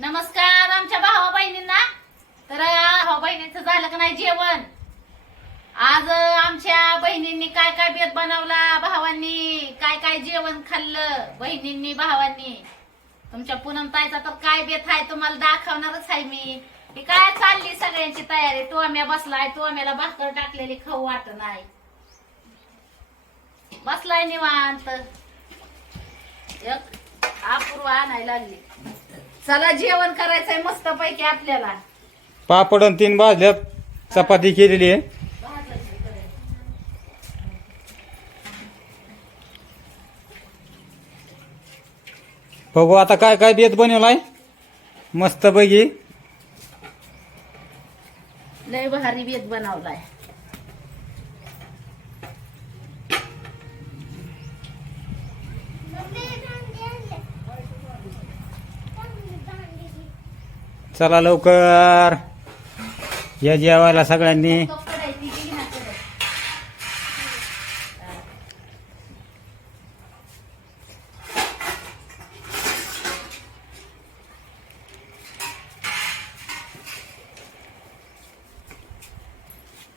नमस्कार आमच्या भावा बहिणींना. तर भावा बहिणीचं झालं का नाही जेवण? आज आमच्या बहिणींनी काय काय बेत बनवला, भावांनी काय काय जेवण खाल्लं, बहिणींनी भावांनी. तुमच्या पूनम ताईचा तर काय बेत आहे तुम्हाला दाखवणारच आहे मी. ही काय चालली सगळ्यांची तयारी. टोम्या बसलाय, टोम्याला भाकर टाकलेली खाऊ वाटत नाही, बसलाय निवांत. एक अपूर्वा आणायला लागली. चला जेवण करायचंय मस्त पैकी आपल्याला. पापड आणि 3 भाजल्यात, चपाती केलेली आहे. बघू आता काय काय बेत बनवलाय मस्त पैकी. लय भारी बेत बनवलाय. चला लवकर या जेवायला सगळ्यांनी.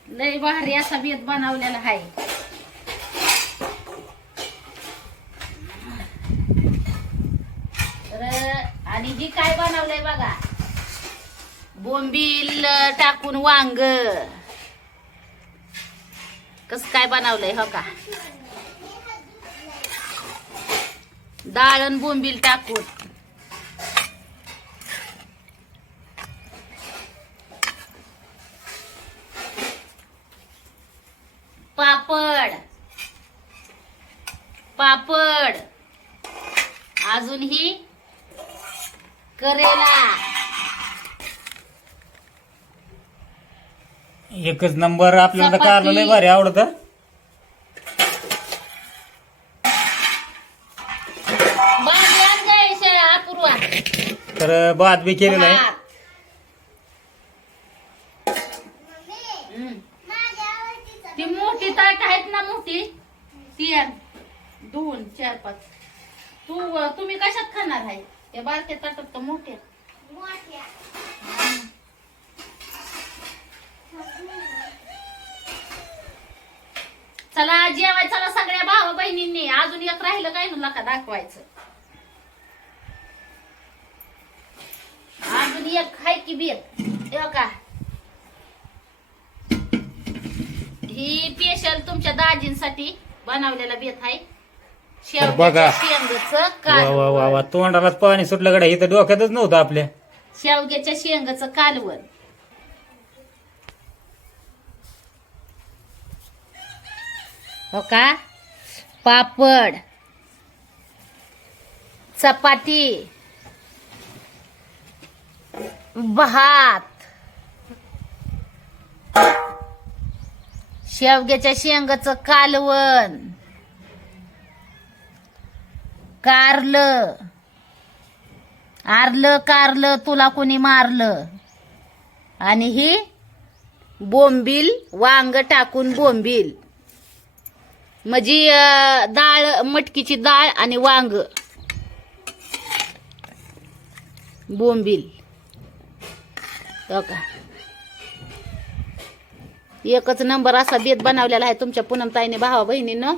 लय भारी असा बेत बनवलेला आहे. तर आणि ही काय बनवलंय बघा, बोंबील टाकून वांग. कस काय बनवलंय हो का, डाळ आणि बोंबील टाकून. पापड पापड अजून ही करेला. एकच नंबर. आपल्याला चपाती. कारलं लय भारी आवडतं. बांधल्यात जायचं अपूर्वा. तर भात बी केलेला आहे. भात. ती मोठी ताट आहेत ना, मोठी ती 2, 4, 5. तुम्ही कशात खाणार आहे? त्या बारक्या ताटात तर मोठ्या. चला जेवाय, चला सगळ्या भावा बहिणींनी. अजून एक राहिलं काय ना का दाखवायचं. अजून एक हाय की बेत का, ही स्पेशल तुमच्या दाजींसाठी बनवलेला बेत आहे. बघा. शेंगाचं वा कालवण. वा वा वा, तोंडालाच पाणी सुटलं गड्या. इथं डोक्यातच नव्हतं आपल्या. शेवग्याच्या शेंगाचं कालवण. हो का, पापड, चपाती, भात, शेवग्याच्या शेंगाचं कालवण, कारलं. आरलं कारलं तुला कोणी मारलं. आणि ही बोंबील, वांग टाकून बोंबील. म्हणजे डाळ, मटकीची डाळ आणि वांग, बोंबील. हो का, एकच नंबर असा बेत बनवलेला आहे तुमच्या पूनम ताईने भावा बहिणीनं.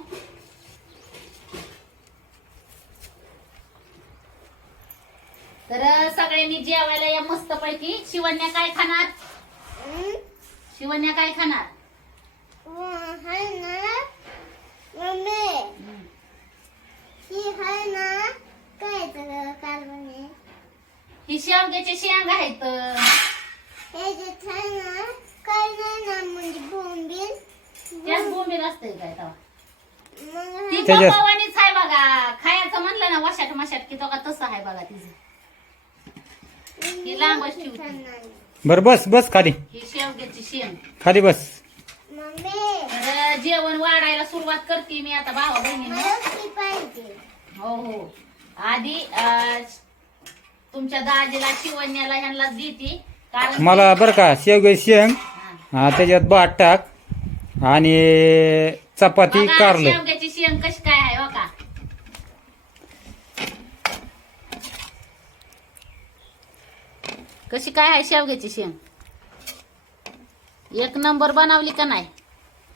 तर सगळ्यांनी जेवायला या मस्त पैकी. शिवण्या काय खाणार? शिवण्या काय खाणार? ही शेवग्याचे शेंग आहेत. त्याच बोंबील असते काय तेव्हा. ती त्याच्यात- पप्पावानीच आहे बघा. खायचं म्हणलं ना वशाट मशाट की तो का तसं आहे बघा तिचं. ही लांबच ठेवते. बर बस बस खाली, ही शेवग्याची शेंग. खाली बस. तर जेवण वाढायला सुरुवात करते मी आता भावा बहिणीने. हो हो, आधी तुमच्या दाजीला, शिवण्याला ह्यांना देते. कारण मला बर का शेवगे शेंग, त्याच्यात भात टाक आणि चपाती, बघा, कारलं. शेवग्याची शेंग कशी काय आहे हो का. कशी काय आहे शेवग्याची शेंग? एक नंबर बनवली का नाही?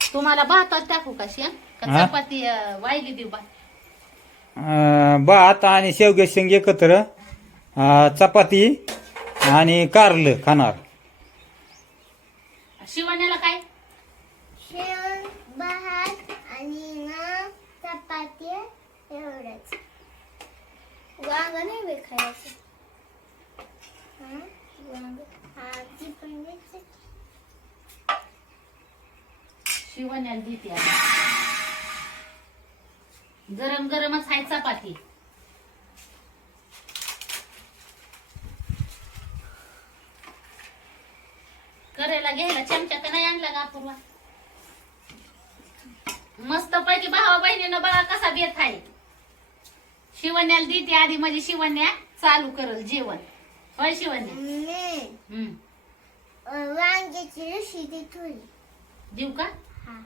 तुम्हाला भातात टाकू का शेंग? का हा? चपाती वाहिली देऊ भात? भात आणि शेवग्याची शेंग एकत्र, चपाती आणि कारलं खाणार. शिवण्याला काय? शेण भात आणि ना चपाती एवढंच. वांग नाही बे खायचं. वांग हा ती पण द्यायची. शिवण्याला देते आता. गरम गरमच आहे चपाती. करायला घ्यायला चमचा तर नाही आणला का अपूर्वा? मस्त पैकी भावा बहिणीनं बघा कसा बेत आहे. शिवण्याला देते आधी, म्हणजे शिवण्या चालू करल जेवण. होय शिवण्या? हम्म. वांग्याची रशी दे थोडी. देऊ का? हा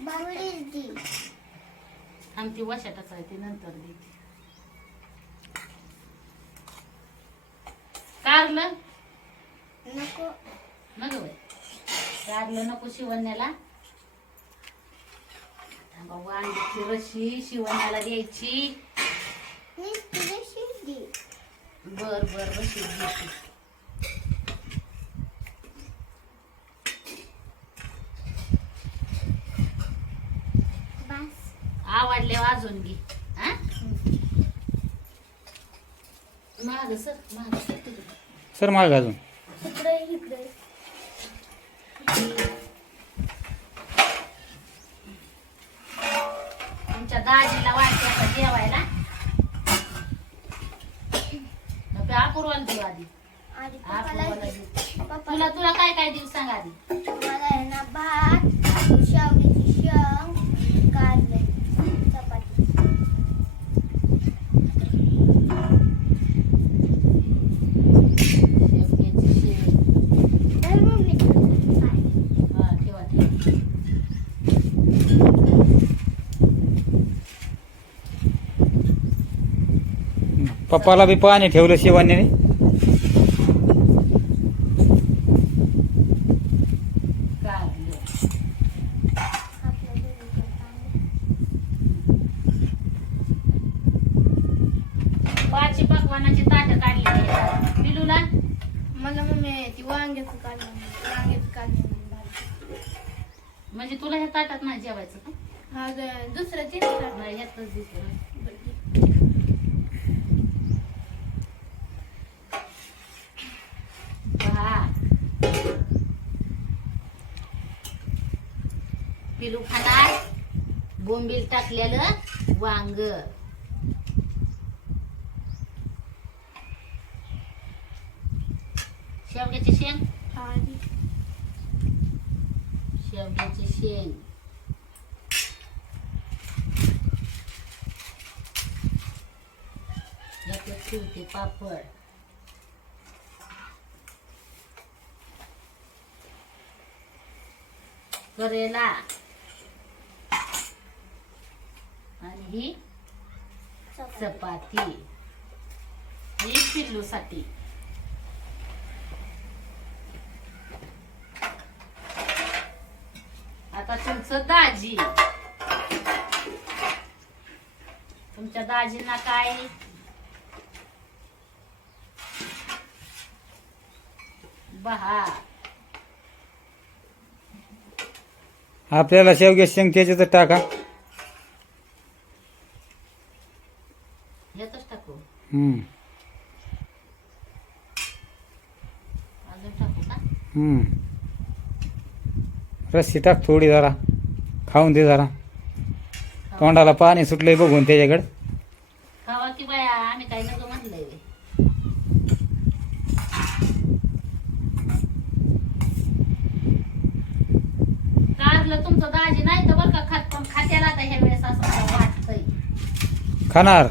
बावडीच दे. आमची वशाटच आहे ती, नंतर देते. कारलं नको. नको बाई, कारलं नको शिवण्याला. वांग्याची रशी शिवण्याला द्यायची. नुसती रशी दे. बर बर रशी द्यायची. बस. आवडले वाजून घे. हा माग सर, माग सर तिकडे. सर माग अजून. इकडे इकडे. तुमच्या दाजीला वाटते आता जेवायला. नको अपूर्वाला देऊ आधी. आधी अपूर्वाला पप्पाला देऊ. पप्पा तुला तुला काय काय देऊ सांग आधी. मला आहे ना भात, शेवग्याची शेंग, कारले, चपाती. शेवग्याची शेंग. तर मम्मी काय? हा ठेवा ठेवा. पप्पाला बी पाणी ठेवलं शिवानीने. कारलं. आपल्या घरी कांदे. पाची पकवानाची ताटं काढली आहेत. पिलूला मला मम्मी ती वांग्याचं काढलं. वांग्याचं काढलं भाजी. म्हणजे तुला ह्या ताटात नाही जेवायचं का? हा दुसरं ते काढलं. नाही ह्यातच देतो. हा पिलू खाणार बोंबील टाकलेलं वांग. शेवग्याची शेंग. हा शेवग्याची शेंग. याच्यात ठेवते पापड. करेला आणि ही चपाती. ही पिल्लूसाठी. आता तुमचं दाजी. तुमच्या दाजींना काय? बहा. आपल्याला शेवग्याची शेंग त्याच्यातच टाका. ह्यातच टाकू. हम्म. अजून टाकू का? हम्म. रस्सी टाक थोडी, जरा खाऊन दे जरा. तोंडाला पाणी सुटलंय बघून त्याच्याकडे. खावा की बाया, आम्ही काही नको म्हणलंय. कारलं तुमचं दाजी नाही तर बरं का खात, पण खात्याला आता ह्या वेळेस असं मला वाटतंय. खाणार.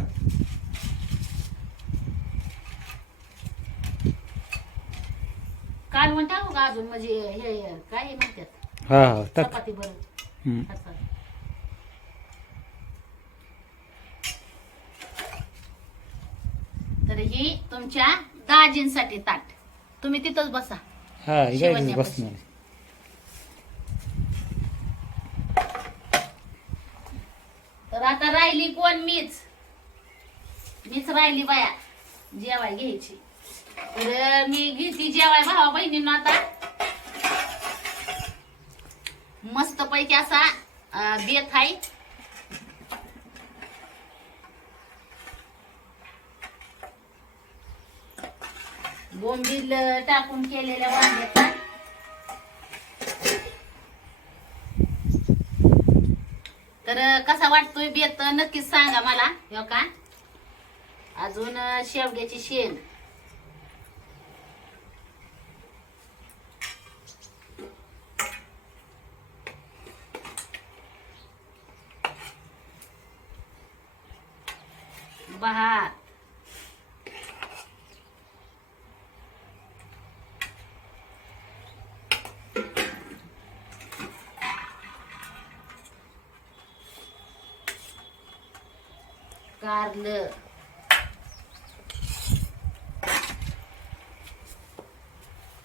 कालवण टाकू का अजून, म्हणजे हे काय म्हणतात हा हा टाक. चपाती बरोबर. हम्म. असं. तर ही तुमच्या दाजींसाठी ताट. तुम्ही तिथंच बसा. हा हे काय शिवण्यापाशी. बसणार. तर आता राहिली कोण? मीच राहिली बाया जेवाय घ्यायची. तर मी घेते जेवाय भावा बहिणींना. आता मस्त पैकी असा बेत आहे. बोंबील टाकून केलेल्या वांग्याचा. तर कसा वाटतोय बेत नक्कीच सांगा मला. हो का, अजून शेवग्याची शेंग, भात, कारलं,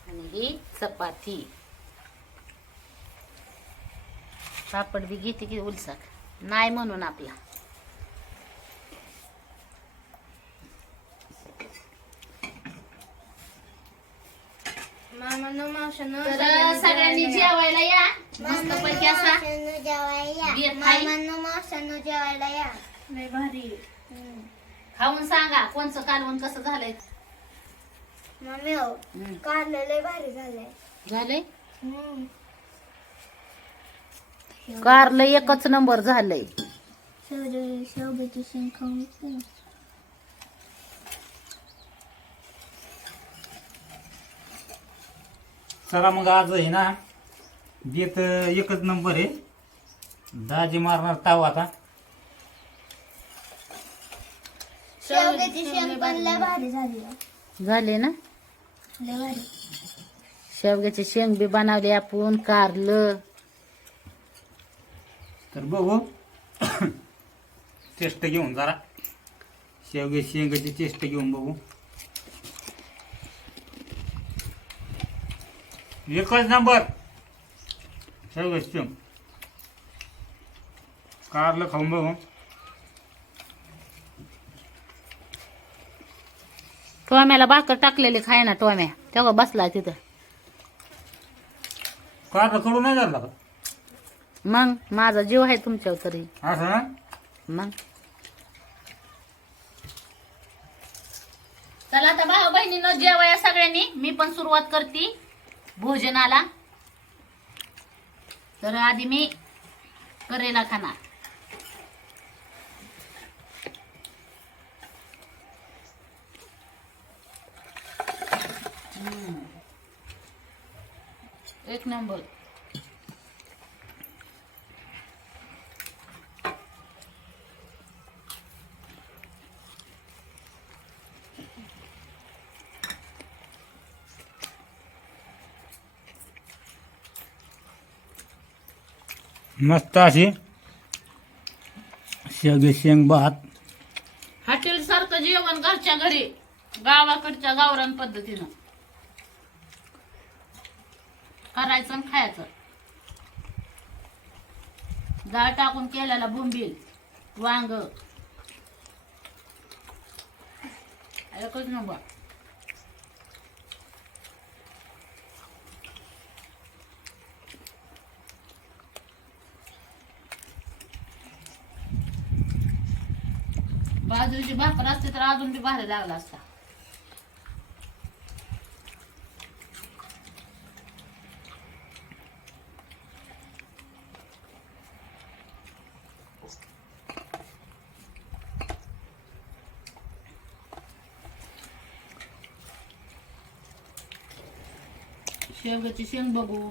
आणि ही चपाती. पापड बी घेते की उलसाक नाही म्हणून आपला. मामानं मावशानं तर सगळ्यांनी जेवायला या. मस्त पैकी असा बेत आहे. मावशानं जेवायला या. लय भारी. खाऊन सांगा कोणचं कालवण कसं झालंय. मम्मी हो कारलं लय भारी झालंय. झालंय कारलं एकच नंबर झालंय. शेवग्याची शेंग खाऊन. चला मग आज आहे ना बेत एकच नंबर आहे. दाजी मारणार ताव आता. शेवग्याची शेंग पण लय भारी झाली. झाले ना. लय भारी. शेवग्याची शेंग बी बनवली आपण. कारलं तर बघू टेस्ट घेऊन जरा शेवग्याची शेंगाची टेस्ट घेऊन बघू. एकच नंबर शेवग्याची शेंग. कारलं खाऊन बघू. टोम्याला भाकर टाकलेली खाय ना. टोम्या तेव्हा बसलाय तिथं. कारलं कडू नाही झालं का? मग माझा जीव आहे तुमच्यावर तरी. असं ना. मग चला आता भाऊ बहिणीनं जेवाया सगळ्यांनी. मी पण सुरुवात करते भोजनाला. तर आधी मी करेला खाणार. एक नंबर. मस्त अशी शेवगे शेंग भात. हॉटेल सारखं जेवण घरच्या घरी गावाकडच्या गावरान पद्धतीनं करायचं आणि खायचं. डाळ टाकून केलेला बोंबील, वांग, एकच नंबर. बाजरीची भाकर असते तर अजून बी भारी लागला असता. शेवग्याची शेंग बघू.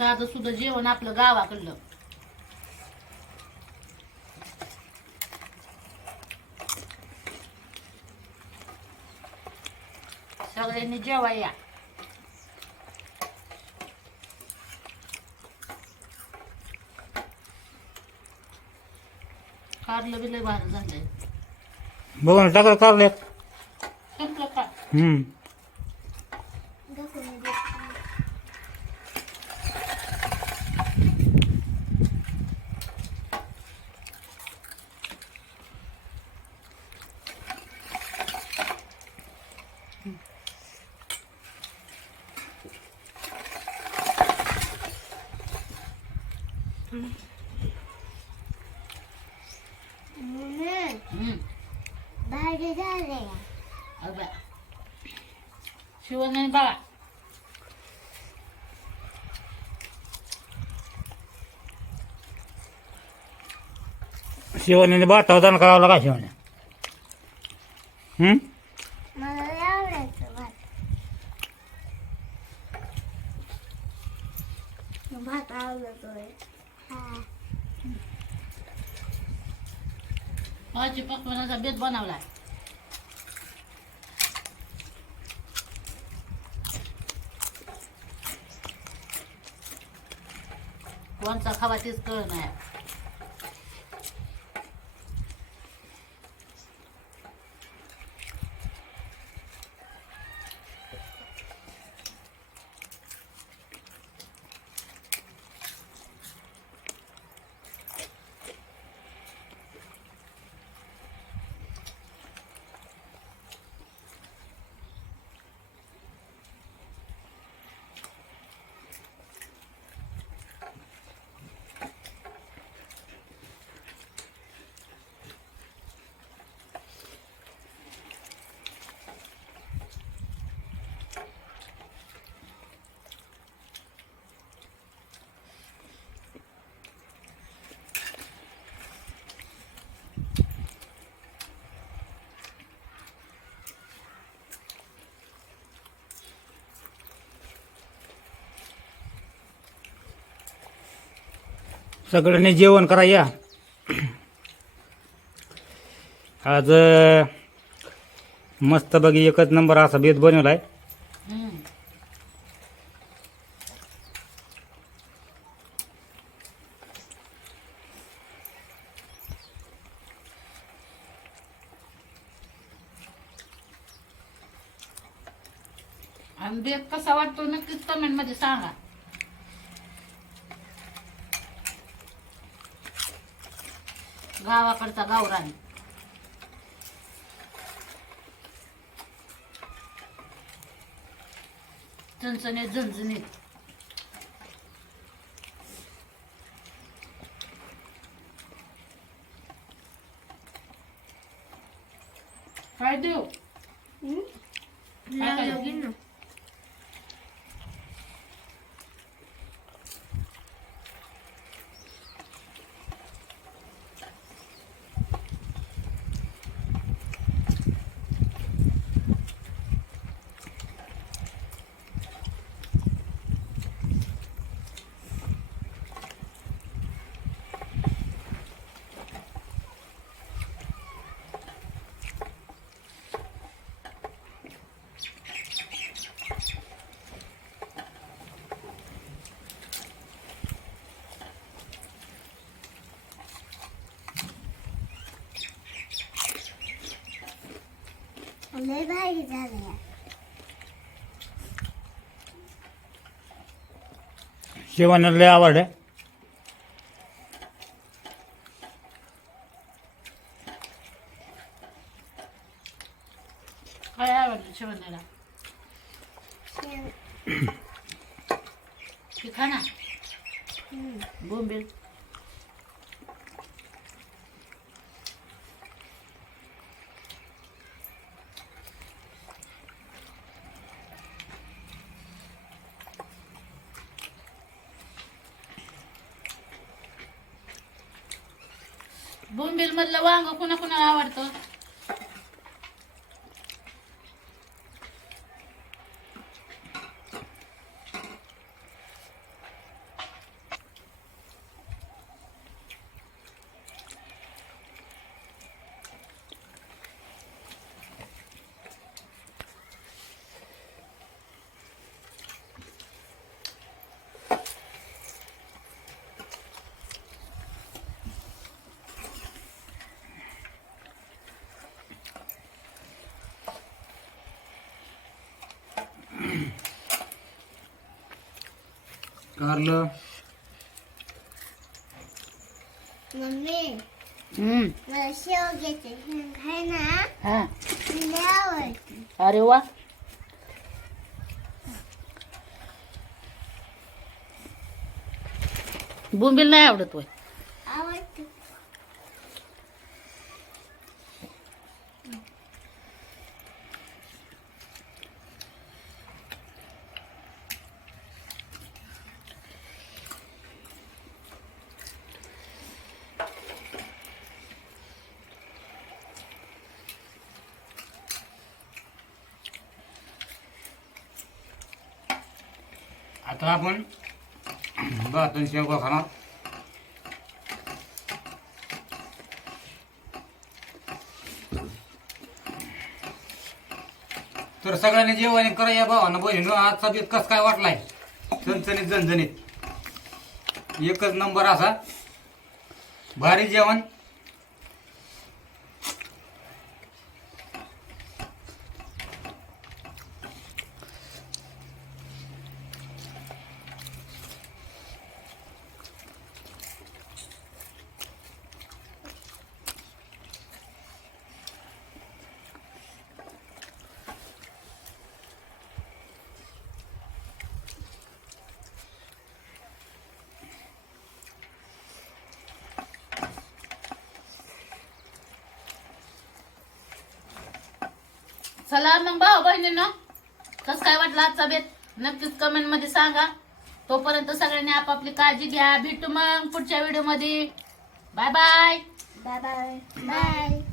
साधं सुद्धा जेवण आपलं गावाकडलं. सगळ्यांनी जेवा या. कारलं बी लय भारी झालंय. बघा ना टाका कारल्यात. संपलं का? जसं मी देते. मम्मी, भाजी झाली. अगं शिवण्याने बघा. शिवानीने भातावर दान करावं लागा शिवाने. मला लय आवडायचं भात. भात आवडतोय. हा. भाजी पकवानाचा बेत बनवलाय. कोणचा खावा तेच कळ नाही. सगळ्यांनी जेवण करा या. आज मस्त बघी एकच नंबर असा बेत बनवलाय. आणि बेत कसा वाटतो नक्कीच कमेंट मध्ये सांगा. गावाकडचा गावरान. चणचणीत झणझणीत. काय देऊ? लागलं ना. लय भारी झालं. शिवानीला लय आवड आहे. काय आवडलं शिवण्याला? ती खा ना बोंबील. बोंबील मधलं वांग कुणा कुणाला आवडतं? कारलं. मम्मी हम्म मला शेवग्याचे शेंग आहे ना हा लय आवडते. अरे वा बोंबील नाही आवडत होय आवडते. आता आपण भात आणि शेवगा खाणार. तर सगळ्यांनी जेवण करा या भावांना बहिणीनं. आजचा बेत कस काय वाटलाय? चणचणीत झणझणीत एकच नंबर असा भारी जेवण. चला मग भाऊ बहिणींनो कस काय वाटलं आजचा बेत नक्कीच कमेंट मध्ये सांगा. तोपर्यंत सगळ्यांनी आपापली काळजी घ्या. भेटू मग पुढच्या व्हिडिओ मध्ये. Bye bye. Bye bye bye.